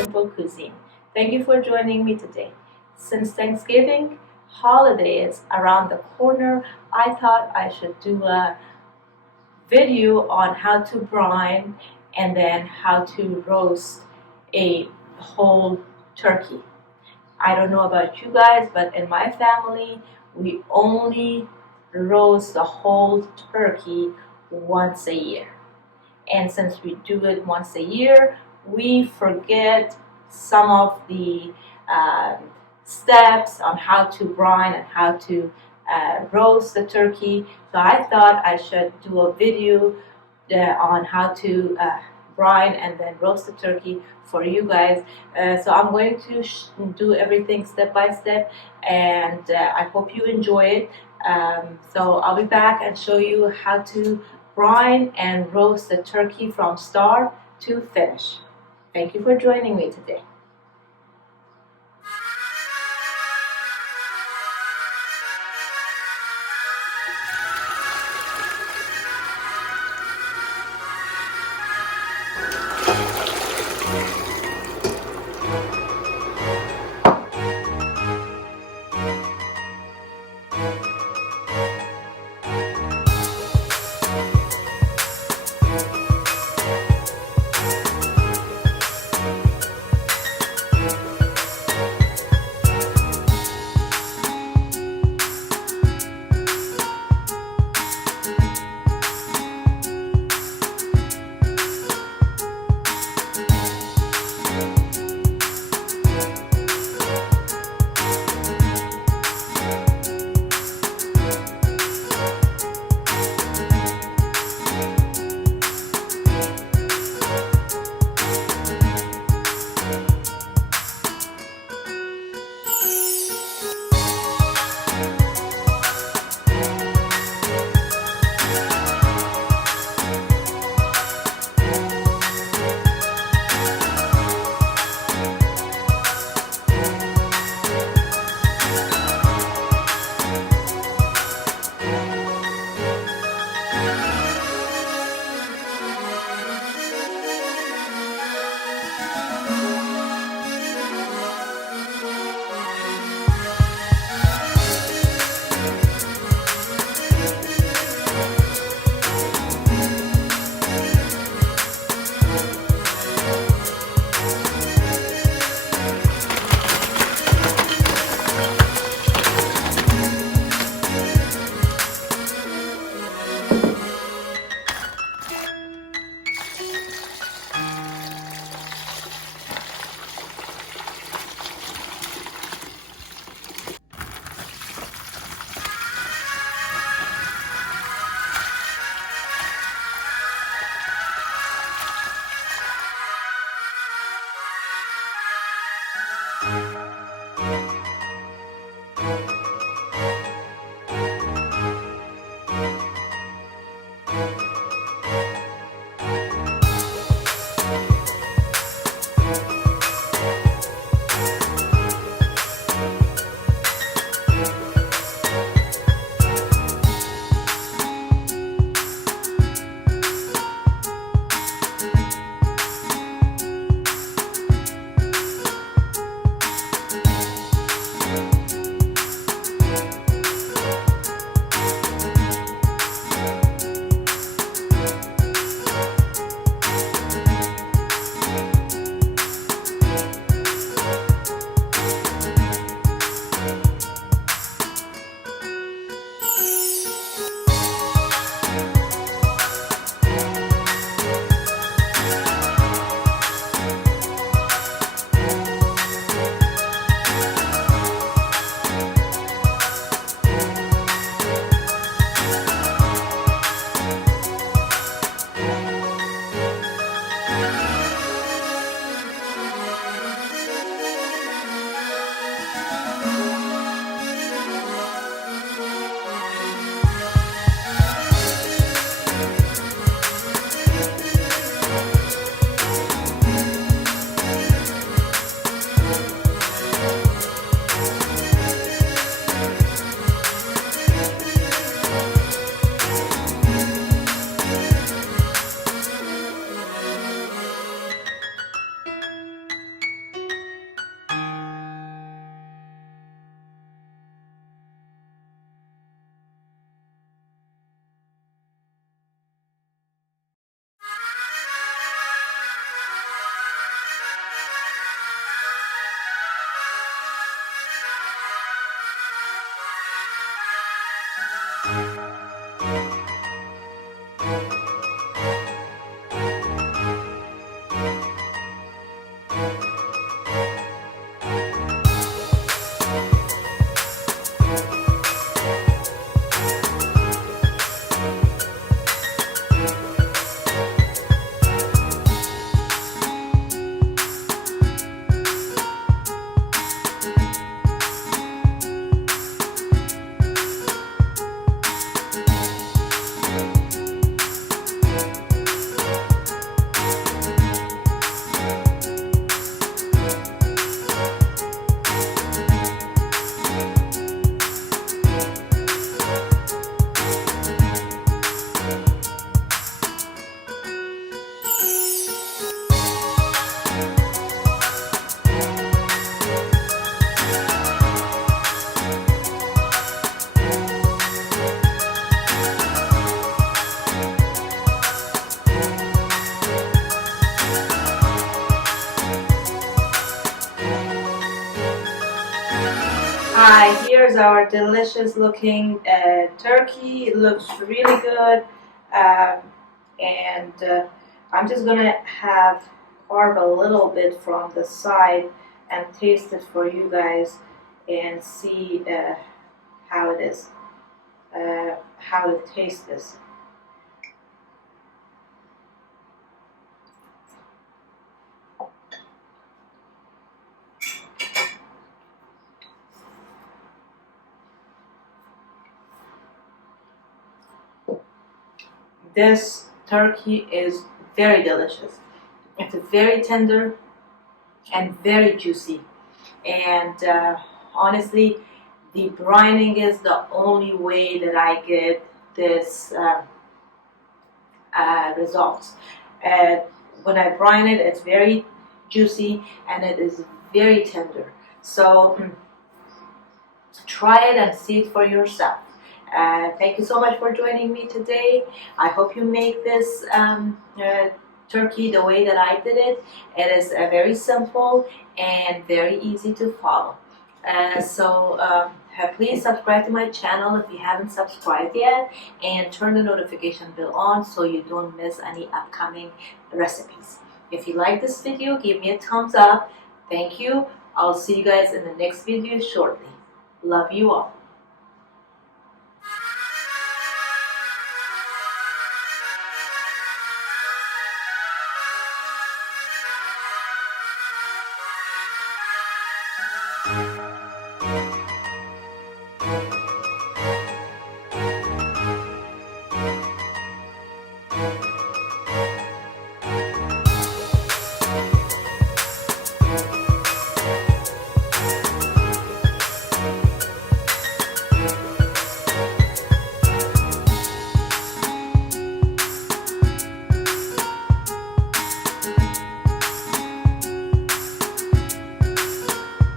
simple cuisine. Thank you for joining me today. Since Thanksgiving holiday is around the corner, I thought I should do a video on how to brine and then how to roast a whole turkey. I don't know about you guys, but in my family, we only roast the whole turkey once a year. And since we do it once a year, we forget some of the steps on how to brine and how to roast the turkey. So I thought I should do a video on how to brine and then roast the turkey for you guys. So I'm going to do everything step by step, and I hope you enjoy it. So I'll be back and show you how to brine and roast the turkey from start to finish. Thank you for joining me today. here's our delicious looking turkey. It looks really good. And I'm just gonna carve a little bit from the side and taste it for you guys and see how it is, how it tastes. This turkey is very delicious. It's very tender and very juicy. And honestly, the brining is the only way that I get this results. When I brine it, it's very juicy and it is very tender. So try it and see it for yourself. Thank you so much for joining me today. I hope you make this turkey the way that I did it. It is very simple and very easy to follow. Please subscribe to my channel if you haven't subscribed yet, and turn the notification bell on so you don't miss any upcoming recipes. If you like this video, give me a thumbs up. Thank you. I'll see you guys in the next video shortly. Love you all.